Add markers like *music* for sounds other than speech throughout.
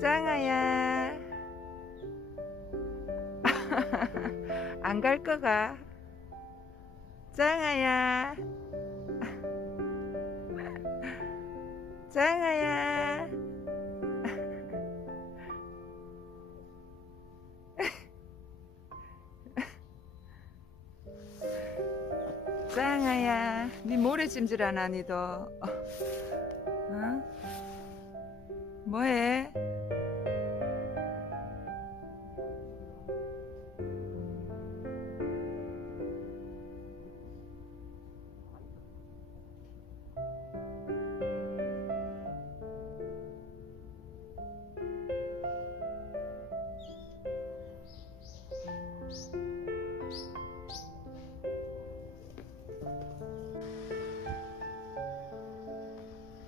짱아야. *laughs* 안 갈 거가. 짱아야. *laughs* 짱아야. *laughs* 짱아야. 니 모래찜질 안 하니 너 어? 뭐해?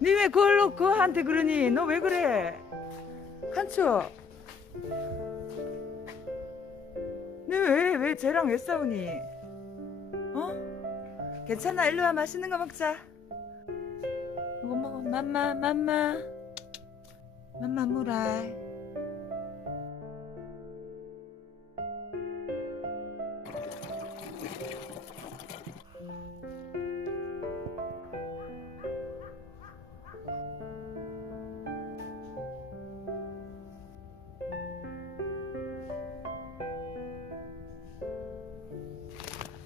니 왜 그걸로 그한테 그러니? 너 왜 그래? 한초. 니왜왜 왜 쟤랑 왜 싸우니? 어? 괜찮아 일로 와 맛있는 거 먹자. 먹어 먹어 맘마 맘마 맘마 무라.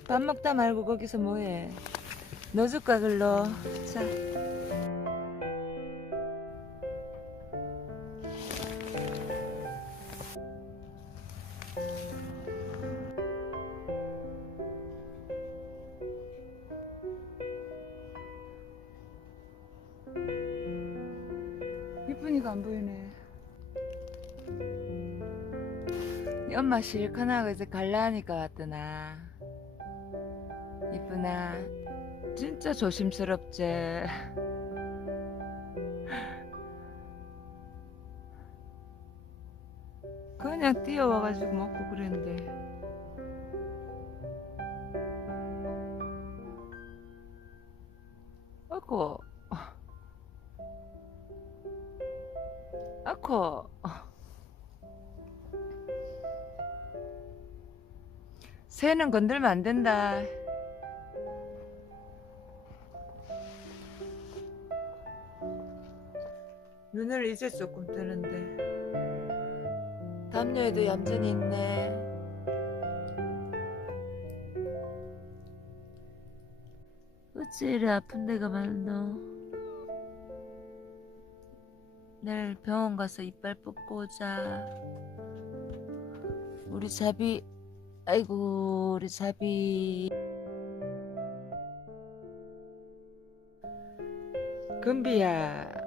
밥 먹다 말고 거기서 뭐해? 너 줄까 글로. 자. 이쁘니까 안 보이네. 이 엄마 실컷하고 이제 갈라니까 왔더나. 이쁘나? 진짜 조심스럽지. 그냥 뛰어와가지고 먹고 그랬는데. 아고 아고 새는 건들면 안 된다 눈을 이제 조금 뜨는데. 담요에도 얌전히 있네. 어찌 이리 아픈 데가 많노? 내일 병원 가서 이빨 뽑고 오자. 우리 자비 아이고 우리 자비. 금비야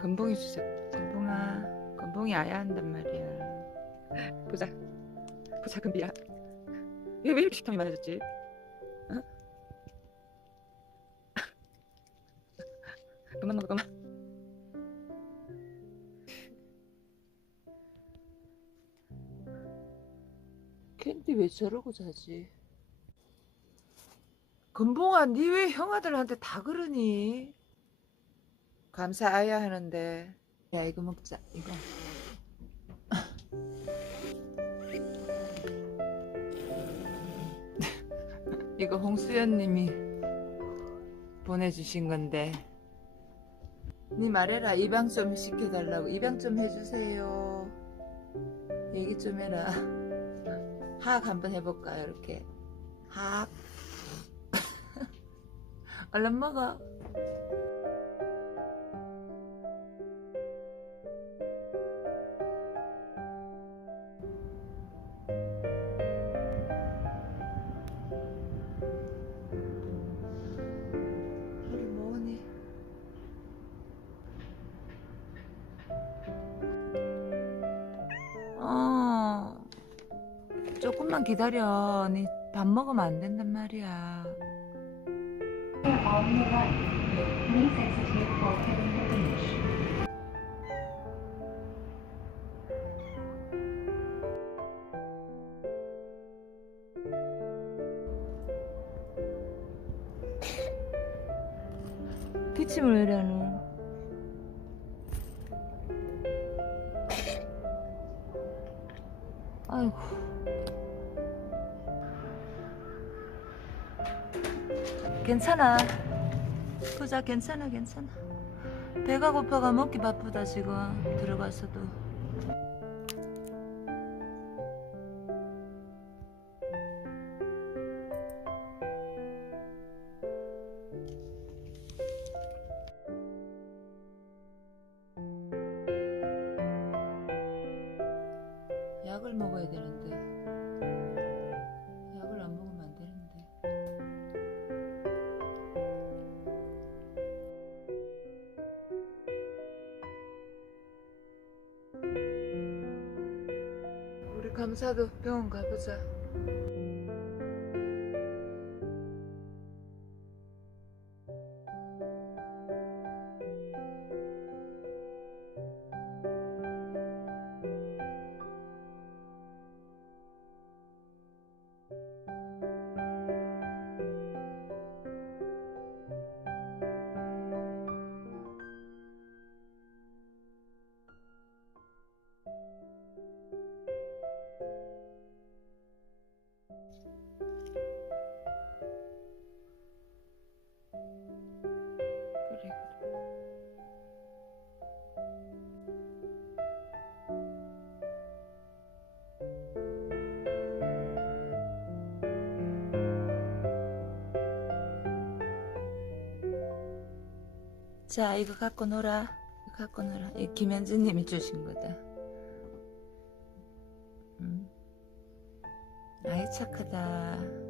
건봉이 주세요. 건봉아, 건봉이 아야 한단 말이야. 보자, 보자 금비야. 왜, 왜 이렇게 식탐이 많아졌지? 어? *laughs* 그만 먹어, 그만. 캔디 왜 저러고 자지? 건봉아, 니 왜 형아들한테 다 그러니? 감사해야 하는데. 야 이거 먹자. 이거. *laughs* 이거 홍수연님이 보내주신 건데. 니 말해라. 입양 좀 시켜달라고. 입양 좀 해주세요. 얘기 좀 해라. 하악 한번 해볼까요 이렇게. 하악. *laughs* 얼른 먹어 좀만 기다려. 니 밥 먹으면 안 된단 말이야. 기침을 왜 이러노? 아이고. 괜찮아. 보자, 괜찮아, 괜찮아. 배가 고파가 먹기 바쁘다, 지금. 들어가서도. 약을 먹어야 되는데. 감사도 병원 가보자. 자, 이거 갖고 놀아. 이거 갖고 놀아. 이 김현주님이 주신 거다. 음. 아이 착하다.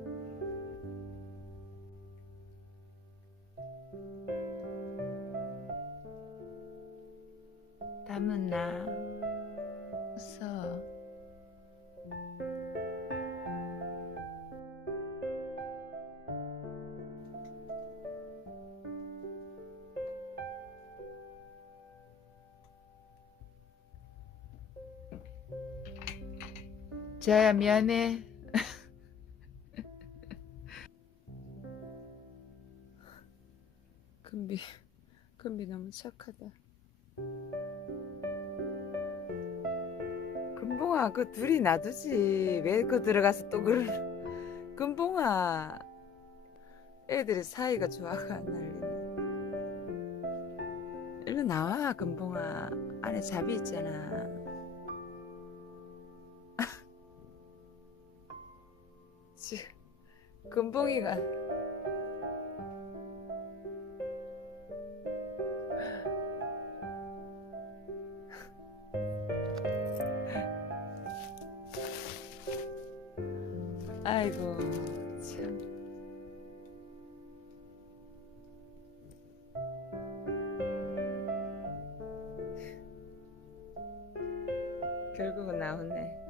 자야 미안해. *laughs* 금비, 금비 너무 착하다. 금봉아, 그 둘이 놔두지. 왜 그 들어가서 또 그걸. *laughs* 금봉아, 애들이 사이가 좋아가 난리네. 일로 나와, 금봉아. 안에 잡이 있잖아. 금봉이가. 아이고 참. 결국은 나오네